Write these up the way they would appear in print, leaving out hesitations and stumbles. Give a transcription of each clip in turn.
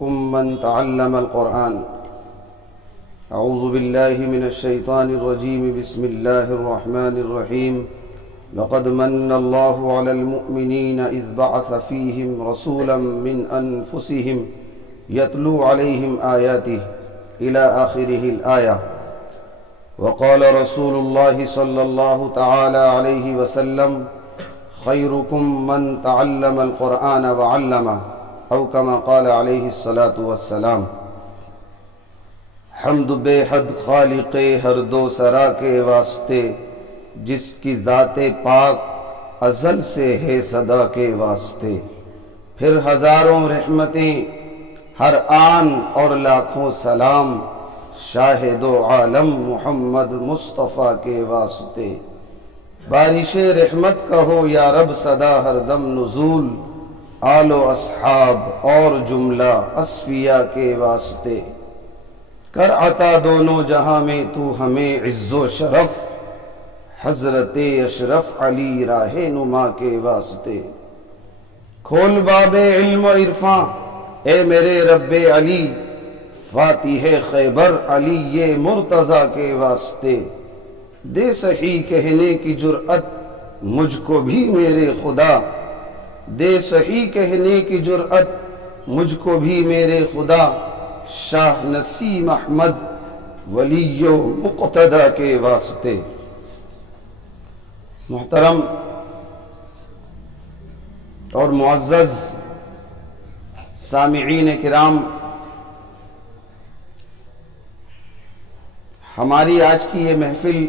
خيركم من تعلم القرآن. أعوذ بالله من الشيطان الرجيم. بسم الله الرحمن الرحيم. لقد من الله على المؤمنين إذ بعث فيهم رسولا من أنفسهم يتلو عليهم آياته إلى آخره الآية. وقال رسول الله صلى الله تعالى عليه وسلم: خيركم من تعلم القرآن وعلمه، او كما قال علیہ الصلاۃ والسلام. حمد بے حد خالق ہر دو سرا کے واسطے، جس کی ذات پاک ازل سے ہے صدا کے واسطے. پھر ہزاروں رحمتیں ہر آن اور لاکھوں سلام، شاہد و عالم محمد مصطفیٰ کے واسطے. بارش رحمت کہو یا رب صدا ہر دم نزول، آل و اصحاب اور جملہ اصفیاء کے واسطے. کر عطا دونوں جہاں میں تو ہمیں عز و شرف، حضرت اشرف علی راہ نما کے واسطے. کھول باب علم و عرفاں اے میرے رب علی، فاتح خیبر علی یہ مرتضیٰ کے واسطے. دے صحیح کہنے کی جرأت مجھ کو بھی میرے خدا، دے صحیح کہنے کی جرأت مجھ کو بھی میرے خدا. شاہ نسیم احمد ولی و مقتدی کے واسطے. محترم اور معزز سامعین کرام، ہماری آج کی یہ محفل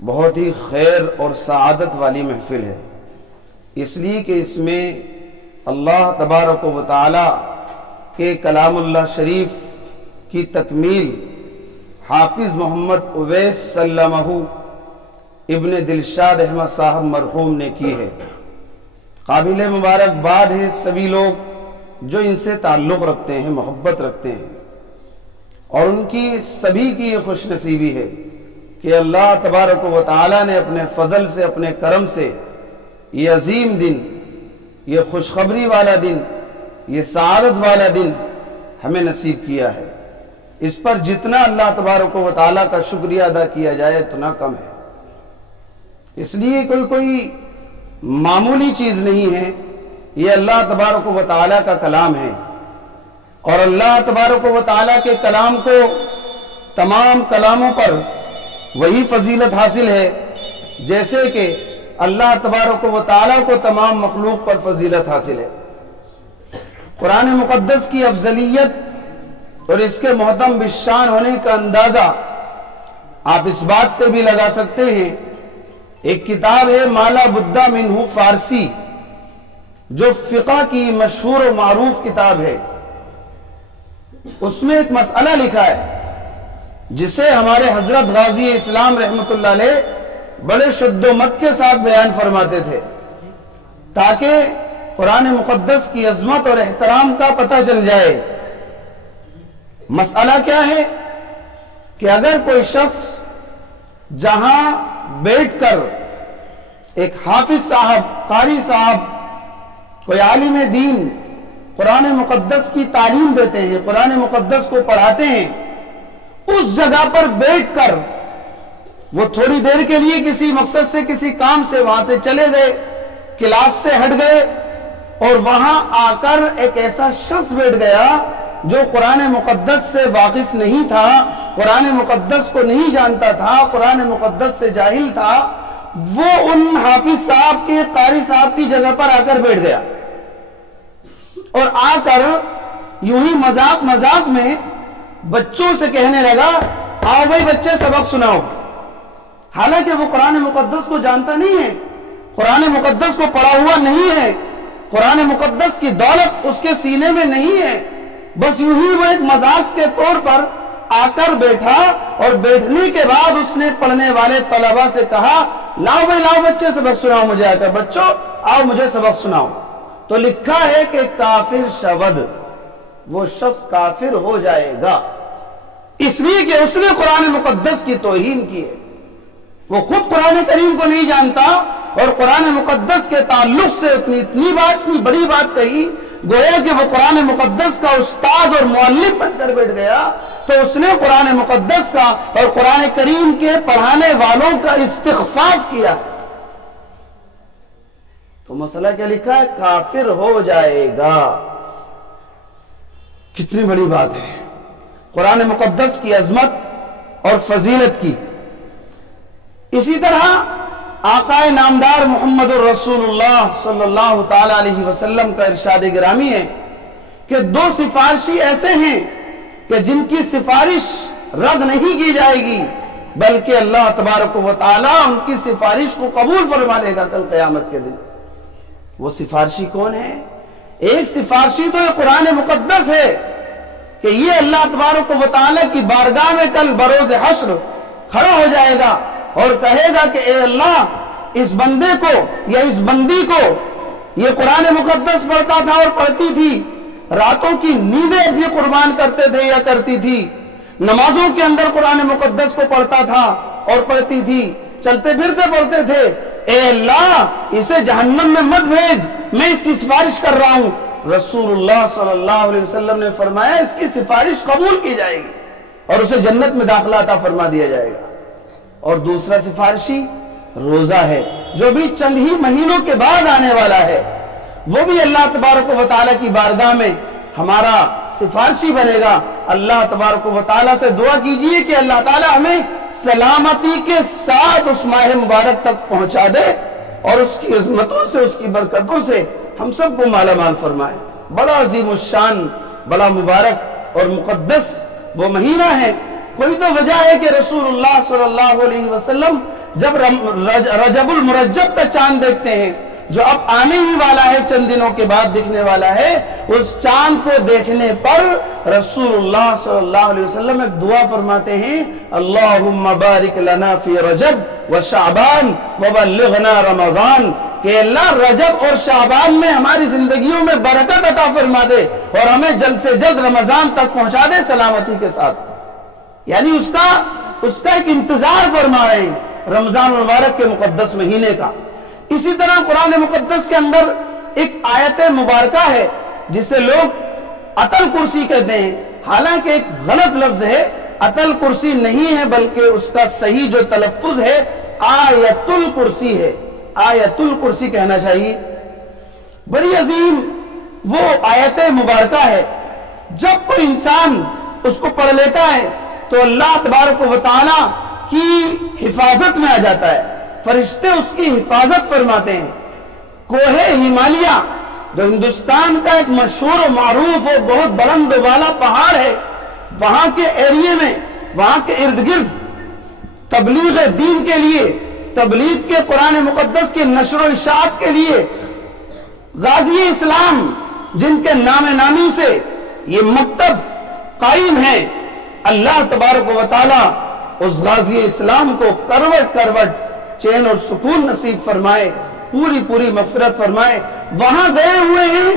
بہت ہی خیر اور سعادت والی محفل ہے، اس لیے کہ اس میں اللہ تبارک و تعالی کے کلام اللہ شریف کی تکمیل حافظ محمد اویس سلمہ ابن دلشاد احمد صاحب مرحوم نے کی ہے. قابل مبارکباد ہیں سبھی لوگ جو ان سے تعلق رکھتے ہیں، محبت رکھتے ہیں، اور ان کی سبھی کی یہ خوش نصیبی ہے کہ اللہ تبارک و تعالی نے اپنے فضل سے، اپنے کرم سے یہ عظیم دن، یہ خوشخبری والا دن، یہ سعادت والا دن ہمیں نصیب کیا ہے. اس پر جتنا اللہ تبارک و تعالیٰ کا شکریہ ادا کیا جائے اتنا کم ہے. اس لیے کوئی معمولی چیز نہیں ہے، یہ اللہ تبارک و تعالیٰ کا کلام ہے، اور اللہ تبارک و تعالیٰ کے کلام کو تمام کلاموں پر وہی فضیلت حاصل ہے جیسے کہ اللہ تبارک و تعالیٰ کو تمام مخلوق پر فضیلت حاصل ہے. قرآن مقدس کی افضلیت اور اس کے محتم بالشان ہونے کا اندازہ آپ اس بات سے بھی لگا سکتے ہیں. ایک کتاب ہے مالا بدہ منہ فارسی، جو فقہ کی مشہور و معروف کتاب ہے. اس میں ایک مسئلہ لکھا ہے جسے ہمارے حضرت غازی اسلام رحمت اللہ علیہ بڑے شد و مت کے ساتھ بیان فرماتے تھے تاکہ قرآن مقدس کی عظمت اور احترام کا پتہ چل جائے. مسئلہ کیا ہے کہ اگر کوئی شخص جہاں بیٹھ کر ایک حافظ صاحب، قاری صاحب، کوئی عالم دین قرآن مقدس کی تعلیم دیتے ہیں، قرآن مقدس کو پڑھاتے ہیں، اس جگہ پر بیٹھ کر وہ تھوڑی دیر کے لیے کسی مقصد سے، کسی کام سے وہاں سے چلے گئے، کلاس سے ہٹ گئے، اور وہاں آ کر ایک ایسا شخص بیٹھ گیا جو قرآن مقدس سے واقف نہیں تھا، قرآن مقدس کو نہیں جانتا تھا، قرآن مقدس سے جاہل تھا، وہ ان حافظ صاحب کے، قاری صاحب کی جگہ پر آ کر بیٹھ گیا، اور آ کر یوں ہی مذاق مذاق میں بچوں سے کہنے لگا: آؤ بھائی بچے سبق سناؤ. حالانکہ وہ قرآن مقدس کو جانتا نہیں ہے، قرآن مقدس کو پڑھا ہوا نہیں ہے، قرآن مقدس کی دولت اس کے سینے میں نہیں ہے. بس یوں ہی وہ ایک مذاق کے طور پر آ کر بیٹھا، اور بیٹھنے کے بعد اس نے پڑھنے والے طلبہ سے کہا: لاؤ بھائی لاؤ بچے سبق سناؤ مجھے آ کر، بچوں آؤ مجھے سبق سناؤ. تو لکھا ہے کہ کافر شود، وہ شخص کافر ہو جائے گا، اس لیے کہ اس نے قرآن مقدس کی توہین کی ہے. وہ خود قرآن کریم کو نہیں جانتا اور قرآن مقدس کے تعلق سے اتنی بڑی بات کہی گویا کہ وہ قرآن مقدس کا استاد اور معلم بن کر بیٹھ گیا، تو اس نے قرآن مقدس کا اور قرآن کریم کے پڑھانے والوں کا استخفاف کیا۔ تو مسئلہ کیا لکھا ہے؟ کافر ہو جائے گا۔ کتنی بڑی بات ہے قرآن مقدس کی عظمت اور فضیلت کی۔ اسی طرح آقا نامدار محمد الرسول اللہ صلی اللہ تعالی علیہ وسلم کا ارشاد گرامی ہے کہ 2 سفارشی ایسے ہیں کہ جن کی سفارش رد نہیں کی جائے گی، بلکہ اللہ تبارک و تعالی ان کی سفارش کو قبول فرما لے گا کل قیامت کے دن۔ وہ سفارشی کون ہے؟ ایک سفارشی تو یہ قرآن مقدس ہے کہ یہ اللہ تبارک و تعالی کی بارگاہ میں کل بروز حشر کھڑا ہو جائے گا اور کہے گا کہ اے اللہ، اس بندے کو یا اس بندی کو یہ قرآن مقدس پڑھتا تھا اور پڑھتی تھی، راتوں کی نیندیں اپنی قربان کرتے تھے یا کرتی تھی، نمازوں کے اندر قرآن مقدس کو پڑھتا تھا اور پڑھتی تھی، چلتے پھرتے پڑھتے تھے، اے اللہ اسے جہنم میں مت بھیج، میں اس کی سفارش کر رہا ہوں۔ رسول اللہ صلی اللہ علیہ وسلم نے فرمایا اس کی سفارش قبول کی جائے گی اور اسے جنت میں داخلہ عطا فرما دیا جائے گا۔ اور دوسرا سفارشی روزہ ہے جو بھی چند ہی مہینوں کے بعد آنے والا ہے، وہ بھی اللہ تبارک و تعالیٰ کی بارگاہ میں ہمارا سفارشی بنے گا۔ اللہ تبارک و تعالیٰ سے دعا کیجئے کہ اللہ تعالیٰ ہمیں سلامتی کے ساتھ اس ماہ مبارک تک پہنچا دے اور اس کی عظمتوں سے، اس کی برکتوں سے ہم سب کو مالا مال فرمائے۔ بڑا عظیم الشان، بڑا مبارک اور مقدس وہ مہینہ ہے۔ کوئی تو وجہ ہے کہ رسول اللہ صلی اللہ علیہ وسلم جب رجب المرجب کا چاند دیکھتے ہیں جو اب آنے ہی والا ہے، چند دنوں کے بعد دکھنے والا ہے، اس چاند کو دیکھنے پر رسول اللہ صلی اللہ علیہ وسلم ایک دعا فرماتے ہیں، اللہم بارک لنا فی رجب و شعبان وبلغنا رمضان، کہ اللہ رجب اور شعبان میں ہماری زندگیوں میں برکت عطا فرما دے اور ہمیں جلد سے جلد رمضان تک پہنچا دے سلامتی کے ساتھ۔ یعنی اس کا ایک انتظار فرما رہے ہیں رمضان المبارک کے مقدس مہینے کا۔ اسی طرح قرآن مقدس کے اندر ایک آیت مبارکہ ہے جسے لوگ اتل کرسی کہتے ہیں، حالانکہ ایک غلط لفظ ہے، اتل کرسی نہیں ہے بلکہ اس کا صحیح جو تلفظ ہے آیت الکرسی ہے، آیت الکرسی کہنا چاہیے۔ بڑی عظیم وہ آیت مبارکہ ہے، جب کوئی انسان اس کو پڑھ لیتا ہے تو اللہ تبارک و تعالی کی حفاظت میں آ جاتا ہے، فرشتے اس کی حفاظت فرماتے ہیں۔ کوہ ہمالیہ جو ہندوستان کا ایک مشہور و معروف اور بہت بلند و بالا پہاڑ ہے، وہاں کے ایریے میں، وہاں کے ارد گرد تبلیغ دین کے لیے، تبلیغ کے قرآن مقدس کی نشر و اشاعت کے لیے غازی اسلام جن کے نام نامی سے یہ مکتب قائم ہے، اللہ تبارک و تعالی اس غازی اسلام کو کروٹ کروٹ چین اور سکون نصیب فرمائے، پوری مغفرت فرمائے۔ وہاں گئے ہوئے ہیں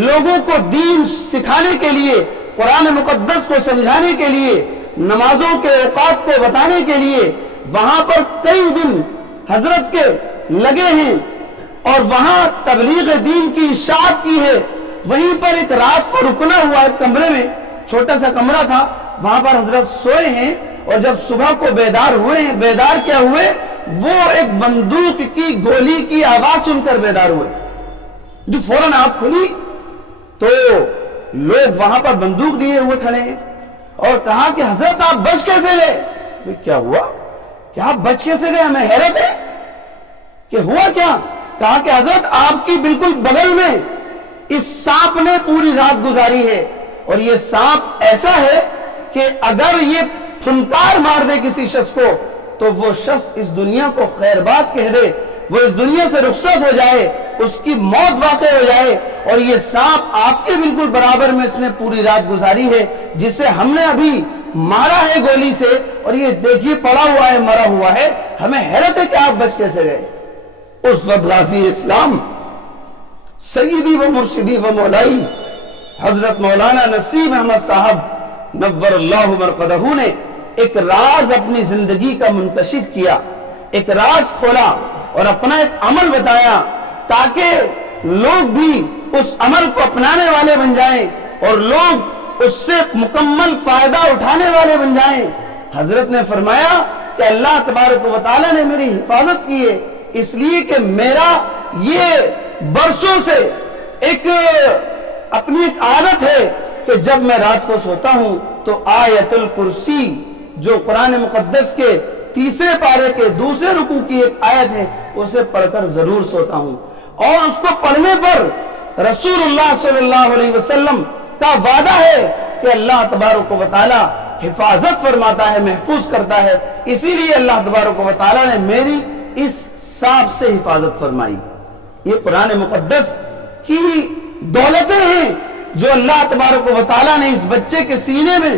لوگوں کو دین سکھانے کے لیے، قرآن مقدس کو سمجھانے کے لیے، نمازوں کے اوقات کو بتانے کے لیے، وہاں پر کئی دن حضرت کے لگے ہیں اور وہاں تبلیغ دین کی اشاعت کی ہے۔ وہیں پر ایک رات کو رکنا ہوا ایک کمرے میں، چھوٹا سا کمرہ تھا، وہاں پر حضرت سوئے ہیں اور جب صبح کو بیدار ہوئے ہیں، بیدار کیا ہوئے؟ وہ ایک بندوق کی گولی کی آواز سن کر بیدار ہوئے، جو فوراً آنکھ کھلی تو لوگ وہاں پر بندوق لیے ہوئے کھڑے ہیں اور کہا کہ حضرت آپ بچ کیسے گئے؟ کیا ہوا؟ کہ آپ بچ کیسے گئے؟ ہمیں حیرت ہے کہ ہوا کیا؟ کہا کہ حضرت آپ کی بالکل بغل میں اس سانپ نے پوری رات گزاری ہے اور یہ سانپ ایسا ہے کہ اگر یہ پھنکار مار دے کسی شخص کو تو وہ شخص اس دنیا کو خیر بات کہہ دے، وہ اس دنیا سے رخصت ہو جائے، اس کی موت واقع ہو جائے، اور یہ سانپ آپ کے بالکل برابر میں اس نے پوری رات گزاری ہے، جسے ہم نے ابھی مارا ہے گولی سے اور یہ دیکھیے پڑا ہوا ہے، مرا ہوا ہے، ہمیں حیرت ہے کہ آپ بچ کیسے گئے؟ اس وقت غازی اسلام سیدی و مرشدی و مولائی حضرت مولانا نسیم احمد صاحب نور اللہ مرقدہ نے ایک راز اپنی زندگی کا منکشف کیا، ایک راز کھولا اور اپنا ایک عمل بتایا تاکہ لوگ بھی اس عمل کو اپنانے والے بن جائیں اور لوگ اس سے مکمل فائدہ اٹھانے والے بن جائیں۔ حضرت نے فرمایا کہ اللہ تبارک و تعالیٰ نے میری حفاظت کی ہے، اس لیے کہ میرا یہ برسوں سے اپنی ایک عادت ہے کہ جب میں رات کو سوتا ہوں تو آیت الکرسی جو قرآن مقدس کے تیسرے پارے کے دوسرے رکوع کی ایک آیت ہے اسے پڑھ کر ضرور سوتا ہوں، اور اس کو پڑھنے پر رسول اللہ صلی اللہ علیہ وسلم کا وعدہ ہے کہ اللہ تبارک و تعالی حفاظت فرماتا ہے، محفوظ کرتا ہے۔ اسی لیے اللہ تبارک و تعالی نے میری اس سانپ سے حفاظت فرمائی۔ یہ قرآن مقدس کی دولتیں ہیں جو اللہ تبارک و تعالی نے اس بچے کے سینے میں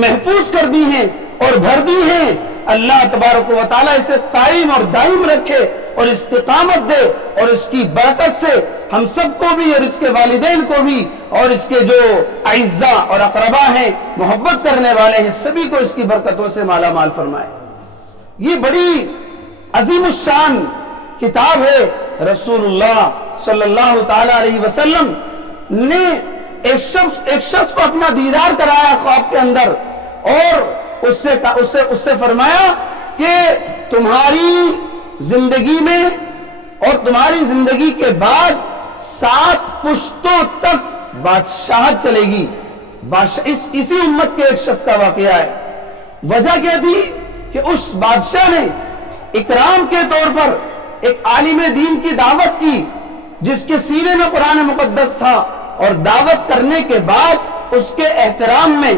محفوظ کر دی ہیں اور بھر دی ہیں۔ اللہ تبارک و تعالی اسے قائم اور دائم رکھے اور استقامت دے، اور اس کی برکت سے ہم سب کو بھی اور اس کے والدین کو بھی اور اس کے جو اعزاء اور اقربا ہیں، محبت کرنے والے ہیں، سبھی کو اس کی برکتوں سے مالا مال فرمائے۔ یہ بڑی عظیم الشان کتاب ہے۔ رسول اللہ صلی اللہ تعالی علیہ وسلم نے ایک شخص کو اپنا دیدار کرایا خواب کے اندر، اور اس سے فرمایا کہ تمہاری زندگی میں اور تمہاری زندگی کے بعد 7 پشتوں تک بادشاہت چلے گی۔ اسی امت کے ایک شخص کا واقعہ ہے۔ وجہ کیا تھی کہ اس بادشاہ نے اکرام کے طور پر ایک عالم دین کی دعوت کی جس کے سینے میں قرآن مقدس تھا، اور دعوت کرنے کے بعد اس کے احترام میں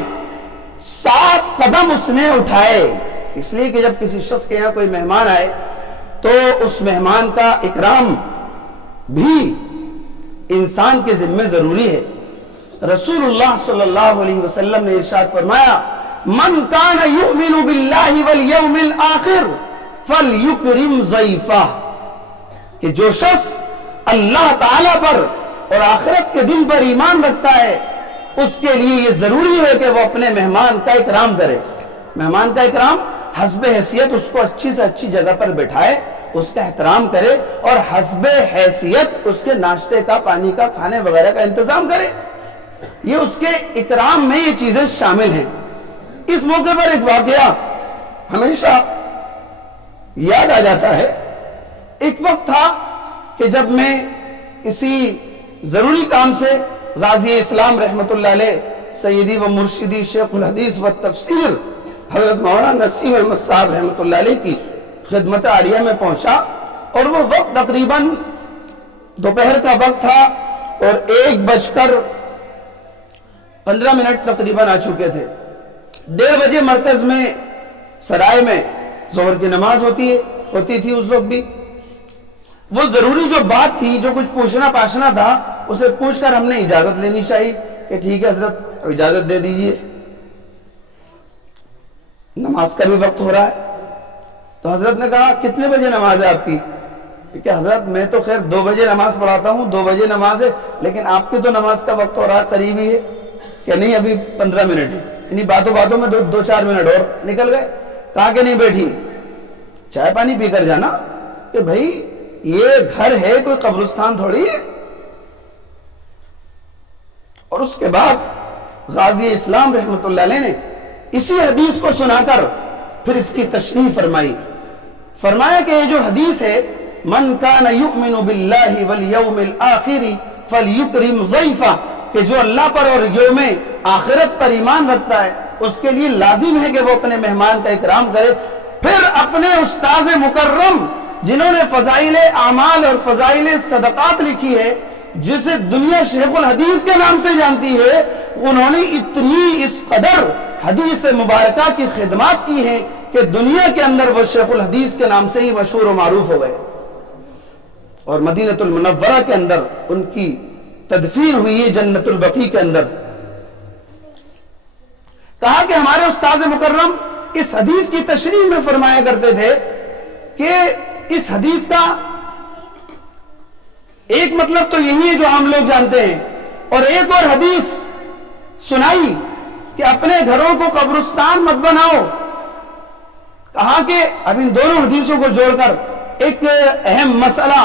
7 قدم اس نے اٹھائے، اس لیے کہ جب کسی شخص کے یہاں کوئی مہمان آئے تو اس مہمان کا اکرام بھی انسان کے ذمہ ضروری ہے۔ رسول اللہ صلی اللہ علیہ وسلم نے ارشاد فرمایا، من کان یؤمن باللہ والیوم الآخر فلیکرم ضیفہ، کہ جو شخص اللہ تعالی پر اور آخرت کے دن پر ایمان رکھتا ہے اس کے لیے یہ ضروری ہے کہ وہ اپنے مہمان کا اکرام کرے۔ مہمان کا اکرام حسب حیثیت اس کو اچھی سے اچھی جگہ پر بٹھائے، اس کا احترام کرے، اور حسب حیثیت اس کے ناشتے کا، پانی کا، کھانے وغیرہ کا انتظام کرے۔ یہ اس کے اکرام میں یہ چیزیں شامل ہیں۔ اس موقع پر ایک واقعہ ہمیشہ یاد آ جاتا ہے۔ ایک وقت تھا کہ جب میں کسی ضروری کام سے غازی اسلام رحمت اللہ علیہ سیدی و مرشدی شیخ الحدیث و تفسیر حضرت مولانا نسیم احمد صاحب رحمت اللہ علیہ کی خدمت عالیہ میں پہنچا، اور وہ وقت تقریباً دوپہر کا وقت تھا اور 1:15 تقریباً آ چکے تھے۔ 1:30 بجے مرکز میں سرائے میں ظہر کی نماز ہوتی تھی اس وقت بھی۔ وہ ضروری جو بات تھی، جو کچھ پوچھنا پاشنا تھا، اسے پوچھ کر ہم نے اجازت لینی چاہیے کہ ٹھیک ہے حضرت اجازت دے دیجئے، نماز کا بھی وقت ہو رہا ہے۔ تو حضرت نے کہا کتنے بجے نماز ہے آپ کی؟ کہ حضرت میں تو خیر 2 بجے نماز پڑھاتا ہوں، 2 بجے نماز ہے، لیکن آپ کی تو نماز کا وقت ہو رہا ہے، قریب ہی ہے کہ نہیں، ابھی 15 منٹ ہے۔ یعنی باتوں میں 2-4 منٹ اور نکل گئے۔ کہا کہ نہیں بیٹھی، چائے پانی پی کر جانا، کہ بھائی یہ گھر ہے، کوئی قبرستان تھوڑی ہے۔ اور اس کے بعد غازی اسلام رحمت اللہ علیہ نے اسی حدیث کو سنا کر پھر اس کی تشریح فرمایا کہ یہ جو حدیث ہے، من کان یؤمن باللہ والیوم الآخر فلیکرم ضیفہ، کہ جو اللہ پر اور یوم آخرت پر ایمان رکھتا ہے اس کے لیے لازم ہے کہ وہ اپنے مہمان کا اکرام کرے۔ پھر اپنے استاذ مکرم جنہوں نے فضائل اعمال اور فضائل صدقات لکھی ہے، جسے دنیا شیخ الحدیث کے نام سے جانتی ہے، انہوں نے اتنی اس قدر حدیث مبارکہ کی خدمات کی ہیں کہ دنیا کے اندر وہ شیخ الحدیث کے نام سے ہی مشہور و معروف ہو گئے، اور مدینہ المنورہ کے اندر ان کی تدفین ہوئی ہے، جنت البقیع کے اندر۔ کہا کہ ہمارے استاذ مکرم اس حدیث کی تشریح میں فرمایا کرتے تھے کہ اس حدیث کا ایک مطلب تو یہی ہے جو ہم لوگ جانتے ہیں، اور ایک اور حدیث سنائی کہ اپنے گھروں کو قبرستان مت بناؤ۔ کہا کہ اب ان دونوں حدیثوں کو جوڑ کر ایک اہم مسئلہ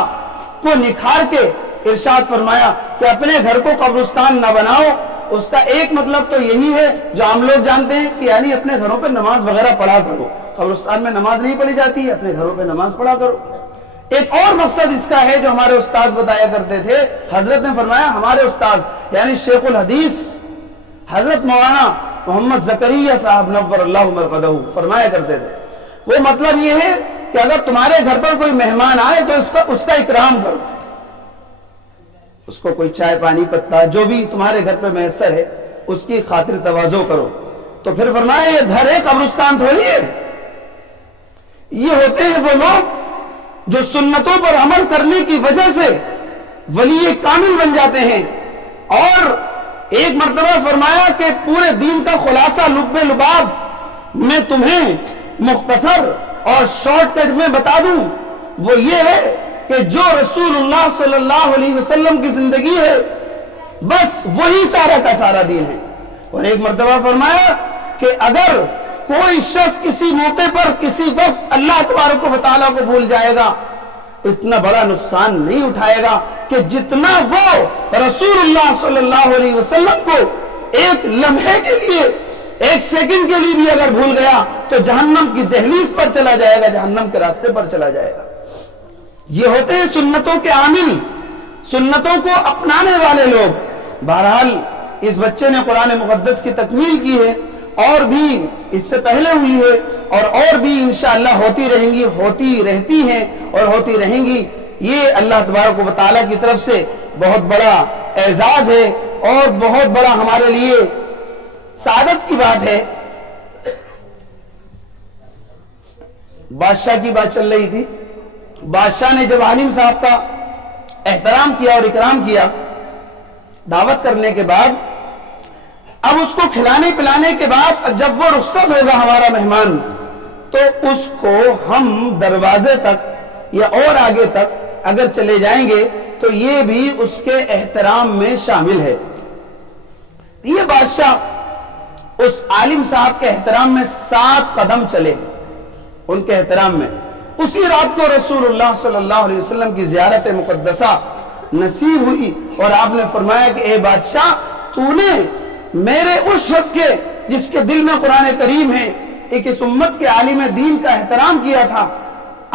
کو نکھار کے ارشاد فرمایا کہ اپنے گھر کو قبرستان نہ بناؤ، اس کا ایک مطلب تو یہی ہے جو عام لوگ جانتے ہیں کہ یعنی اپنے گھروں پہ نماز وغیرہ پڑھا کرو۔ قبرستان میں نماز نہیں پڑھی جاتی ہے، اپنے گھروں پہ نماز پڑھا کرو۔ ایک اور مقصد اس کا ہے جو ہمارے استاد بتایا کرتے تھے، حضرت نے فرمایا، ہمارے استاد یعنی شیخ الحدیث حضرت مولانا محمد زکریا صاحب نور اللہ مرقدہ فرمایا کرتے تھے، وہ مطلب یہ ہے کہ اگر تمہارے گھر پر کوئی مہمان آئے تو اس کا اکرام کرو، اس کو کوئی چائے پانی پتہ جو بھی تمہارے گھر پہ میسر ہے اس کی خاطر تواضع کرو۔ تو پھر فرمایا یہ گھر ہے، قبرستان تھوڑی ہے۔ یہ ہوتے ہیں وہ لوگ جو سنتوں پر عمل کرنے کی وجہ سے ولی کامل بن جاتے ہیں، اور ایک مرتبہ فرمایا کہ پورے دین کا خلاصہ لب لباب میں تمہیں مختصر اور شارٹ کٹ میں بتا دوں، وہ یہ ہے کہ جو رسول اللہ صلی اللہ علیہ وسلم کی زندگی ہے بس وہی سارا کا سارا دین ہے۔ اور ایک مرتبہ فرمایا کہ اگر کوئی شخص کسی موقع پر کسی وقت اللہ تبارک و تعالیٰ کو بھول جائے گا، اتنا بڑا نقصان نہیں اٹھائے گا کہ جتنا وہ رسول اللہ صلی اللہ علیہ وسلم کو ایک لمحے کے لیے، ایک سیکنڈ کے لیے بھی اگر بھول گیا تو جہنم کی دہلیز پر چلا جائے گا، جہنم کے راستے پر چلا جائے گا۔ یہ ہوتے ہیں سنتوں کے عامل، سنتوں کو اپنانے والے لوگ۔ بہرحال اس بچے نے قرآن مقدس کی تکمیل کی ہے، اور بھی اس سے پہلے ہوئی ہے، اور بھی انشاءاللہ ہوتی رہیں گی، ہوتی رہتی ہیں اور ہوتی رہیں گی۔ یہ اللہ تبارک و تعالیٰ کی طرف سے بہت بڑا اعزاز ہے اور بہت بڑا ہمارے لیے سعادت کی بات ہے۔ بادشاہ کی بات چل رہی تھی، بادشاہ نے جب عالم صاحب کا احترام کیا اور اکرام کیا، دعوت کرنے کے بعد، اب اس کو کھلانے پلانے کے بعد جب وہ رخصت ہوگا ہمارا مہمان، تو اس کو ہم دروازے تک یا اور آگے تک اگر چلے جائیں گے تو یہ بھی اس کے احترام میں شامل ہے۔ یہ بادشاہ اس عالم صاحب کے احترام میں 7 قدم چلے، ان کے احترام میں۔ اسی رات کو رسول اللہ صلی اللہ علیہ وسلم کی زیارت مقدسہ نصیب ہوئی، اور آپ نے فرمایا کہ اے بادشاہ، تو نے میرے اس شخص کے جس کے دل میں قرآن کریم ہے، ایک اس امت کے عالم دین کا احترام کیا تھا،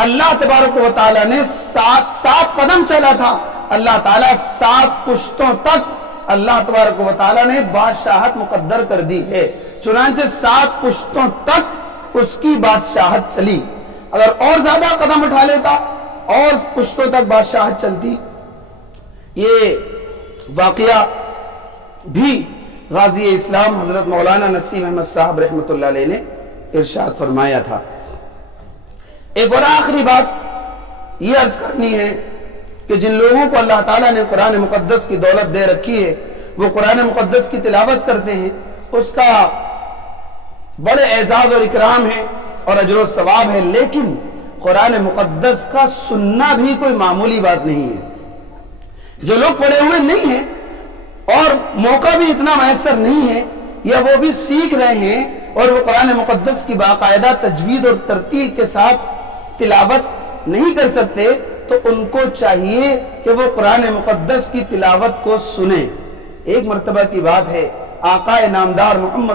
اللہ تبارک و تعالیٰ نے 7 قدم چلا تھا، اللہ تعالیٰ 7 پشتوں تک اللہ تبارک و تعالیٰ نے بادشاہت مقدر کر دی ہے۔ چنانچہ 7 پشتوں تک اس کی بادشاہت چلی۔ اگر اور زیادہ قدم اٹھا لیتا اور پشتوں تک بادشاہت چلتی۔ یہ واقعہ بھی غازی اسلام حضرت مولانا نسیم احمد صاحب رحمۃ اللہ علیہ نے ارشاد فرمایا تھا۔ ایک اور آخری بات یہ عرض کرنی ہے کہ جن لوگوں کو اللہ تعالیٰ نے قرآن مقدس کی دولت دے رکھی ہے، وہ قرآن مقدس کی تلاوت کرتے ہیں، اس کا بڑے اعزاز اور اکرام ہے اور اجر و ثواب ہے، لیکن قرآن مقدس کا سننا بھی کوئی معمولی بات نہیں ہے۔ جو لوگ پڑھے ہوئے نہیں ہیں اور موقع بھی اتنا میسر نہیں ہے، یا وہ بھی سیکھ رہے ہیں اور وہ قرآن مقدس کی باقاعدہ تجوید اور ترتیل کے ساتھ تلاوت نہیں کر سکتے، تو ان کو چاہیے کہ وہ قرآن مقدس کی تلاوت کو سنیں۔ ایک مرتبہ کی بات ہے، آقا نامدار محمد